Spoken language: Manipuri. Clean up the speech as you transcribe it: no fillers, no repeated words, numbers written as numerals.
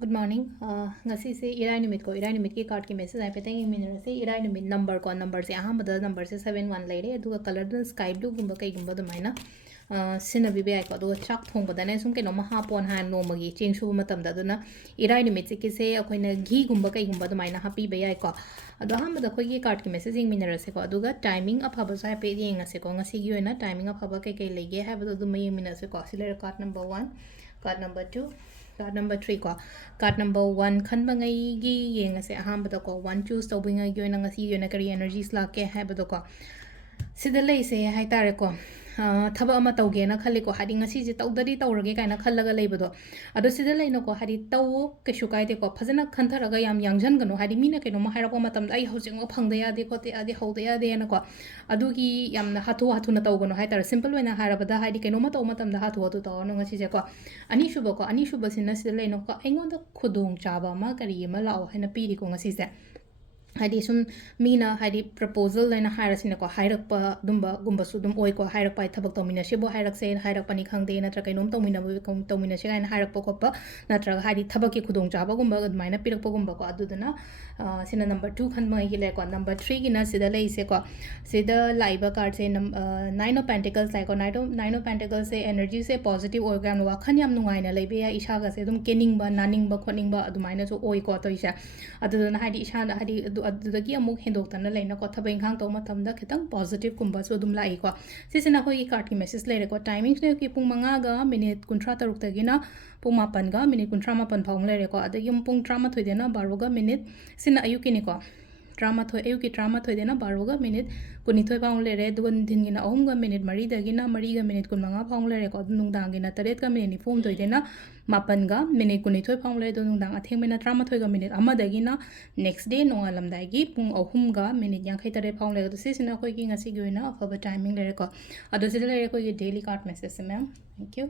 Good morning. Ngasi se irai numit ko irai numit ki card ki message ai petang minute se irai numit number se aham bada number se 71 lai re aduga color dun sky blue gumba kai gumba du maina sina bi ai ko aduga chak thong bada ne sum ke no ma ha pon han no magi ching su matam da duna irai numit se ki se akoina ghi gumba kai gumba du maina happy be ai ko adu aham bada ko ki card ki message ing minute se ko aduga timing aphaba sai pe yeng ase ko ngasi gi oina timing aphaba kai kai lege ha bada du mai minute se ko sile card number 1 card number 2 card number 3 ko card number 1 khan bangai gi yenga se aham bada ko 1 choose to binga gi na ngasi gi na kari energies la ke ha bada ko sida lei se hai tare ko thaba ama tauge na khali ko hadi ngasi je tawdari tawrage kaina khallaga leibado ado sida leina ko hadi taw ke shukai de ko phajana khantharaga yam yangjan gano hadi mina ke no ma haira ko matam ai housing mo phangda ya de ko te adi hauda ya de na ko adu gi yam na hathu hathu na tawgano hai tar simple wena haira bada hadi ke no ma taw matam da hathu hathu taw no ngasi je ko ani shuba sina sida leina ko engon da khudong chaba ma kari ma lao haina piri ko ngasi se hadi sum mina hadi proposal laina hairasina ko hairak pa dumba gumba su dum oi ko hairak pa thabak tomina se bo hairak se hairak pani khangde natra kainom tomina se gaina hairak pa koppa natra hadi thabak ki khudong chaba gumba maina pirak pa gumba ko adudana sina number 2 khan mai gi le ko number 3 gi na sida lei se ko sida laiba card se 9 of pentacles lai ko 9 of pentacles se energy se positive organ wa khan yam nungai na leibe ya isha ga se dum kening ba naning ba khoning ba adumaina so oi ko to isa adudana hadi isha na hadi adudagi amuk hendoktana leina ko thaba inghang to matamda khitang positive kumba so dum lai ko sisina ko gi card ki message le re ko timings ne ki pung manga ga minute 13 ta gi na pung 8 ga minute 38 phang le re ko adagi pung 13 de na 12 ga minute sina ayuki ni ko drama thoi ayuki drama thoi de na 12 ga minute kuni thoi phang le re dugan din gi na 9 ga minute mari da gi na 3 ga minute kun manga phang le re ko nungdang gi na 3 ga minute ni phom thoi de na 8 ga minute kuni thoi phang le do nungdang atheng mena 13 ga minute ama da gi na next day no alam dai gi pung 3 ga minute yang khai tare phang le do se sina koi gi ngasi gi na afa timing le re ko ado se le re ko gi daily card message se ma'am thank you